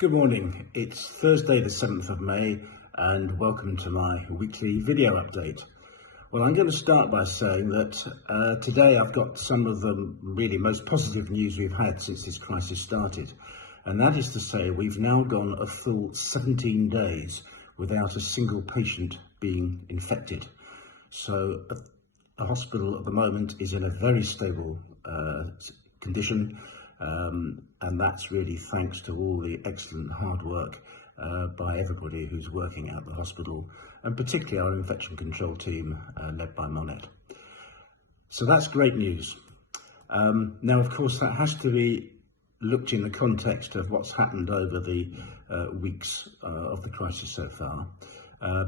Good morning, it's Thursday the 7th of May and welcome to my weekly video update. Well, I'm going to start by saying that today I've got some of the really most positive news we've had since this crisis started. And that is to say we've now gone a full 17 days without a single patient being infected. So the hospital at the moment is in a very stable condition. And that's really thanks to all the excellent hard work by everybody who's working at the hospital, and particularly our infection control team led by Monet. So that's great news. Now, of course, that has to be looked in the context of what's happened over the weeks of the crisis so far,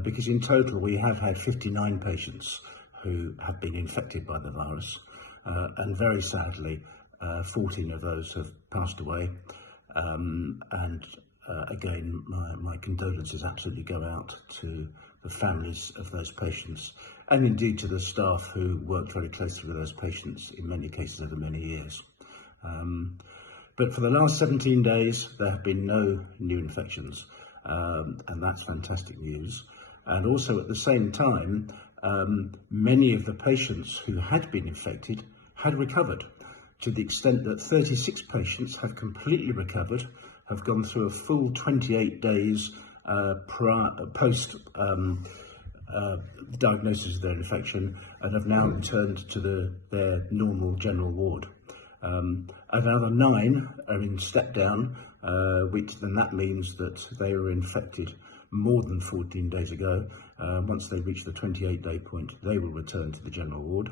because in total we have had 59 patients who have been infected by the virus, and very sadly 14 of those have passed away, and again my condolences absolutely go out to the families of those patients, and indeed to the staff who worked very closely with those patients in many cases over many years. But for the last 17 days there have been no new infections, and that's fantastic news. And also at the same time, many of the patients who had been infected had recovered, to the extent that 36 patients have completely recovered, have gone through a full 28 days post diagnosis of their infection, and have now returned to their normal general ward. Another 9 are in step down, then that means that they were infected more than 14 days ago. Once they reach the 28-day point, they will return to the general ward.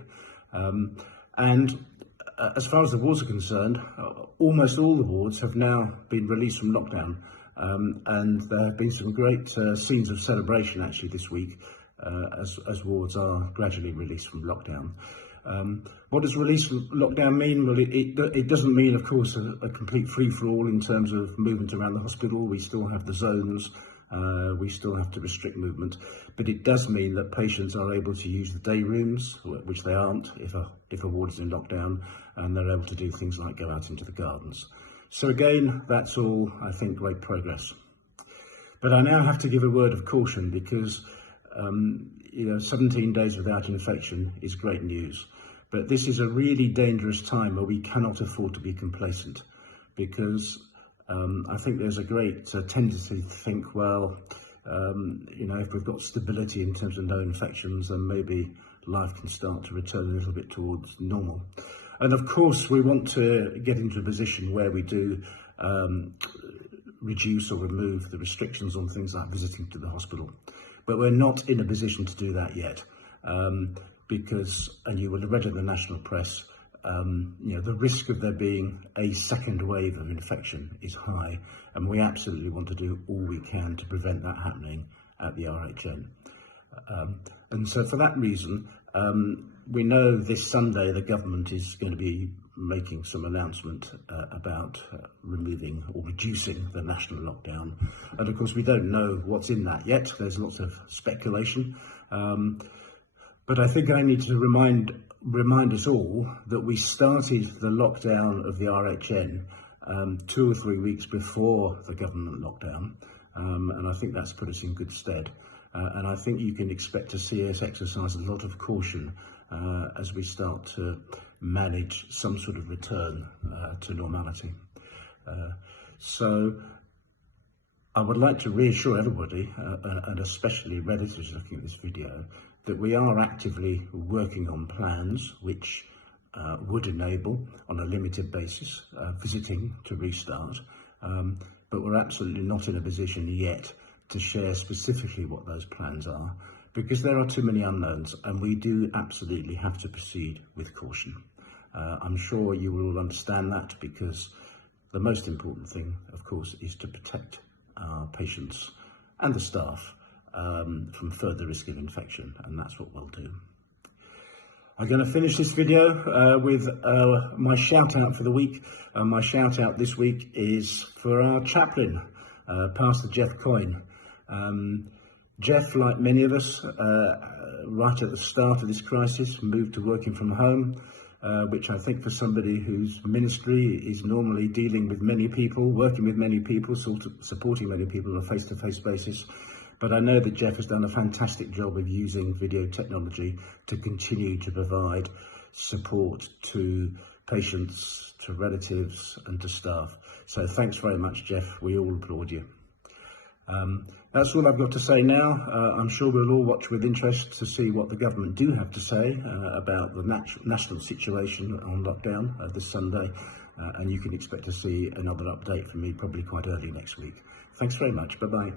As far as the wards are concerned, almost all the wards have now been released from lockdown, and there have been some great scenes of celebration actually this week as wards are gradually released from lockdown. What does release from lockdown mean? Well, it doesn't mean, of course, a complete free-for-all in terms of movement around the hospital. We still have the zones. We still have to restrict movement, but it does mean that patients are able to use the day rooms, which they aren't if a ward is in lockdown, and they're able to do things like go out into the gardens. So again, that's all, I think, great progress. But I now have to give a word of caution because 17 days without infection is great news, but this is a really dangerous time where we cannot afford to be complacent, because I think there's a great tendency to think, well, if we've got stability in terms of no infections, then maybe life can start to return a little bit towards normal. And of course, we want to get into a position where we do reduce or remove the restrictions on things like visiting to the hospital. But we're not in a position to do that yet, because, and you will have read in the national press, the risk of there being a second wave of infection is high, and we absolutely want to do all we can to prevent that happening at the RHN. And so for that reason, we know this Sunday the government is going to be making some announcement about removing or reducing the national lockdown. And of course we don't know what's in that yet. There's lots of speculation. But I think I need to remind us all that we started the lockdown of the RHN 2 or 3 weeks before the government lockdown, and I think that's put us in good stead. And I think you can expect to see us exercise a lot of caution as we start to manage some sort of return to normality. So I would like to reassure everybody, and especially relatives looking at this video, that we are actively working on plans which would enable, on a limited basis, visiting to restart, but we're absolutely not in a position yet to share specifically what those plans are, because there are too many unknowns, and we do absolutely have to proceed with caution. I'm sure you will all understand that, because the most important thing, of course, is to protect our patients and the staff from further risk of infection, and that's what we'll do. I'm going to finish this video with my shout out for the week. My shout out this week is for our chaplain, Pastor Jeff Coyne. Jeff, like many of us, right at the start of this crisis, moved to working from home. which I think for somebody whose ministry is normally dealing with many people, working with many people, supporting many people on a face-to-face basis. But I know that Jeff has done a fantastic job of using video technology to continue to provide support to patients, to relatives and to staff. So thanks very much, Jeff. We all applaud you. That's all I've got to say now. I'm sure we'll all watch with interest to see what the government do have to say about the national situation on lockdown this Sunday, and you can expect to see another update from me probably quite early next week. Thanks very much. Bye-bye.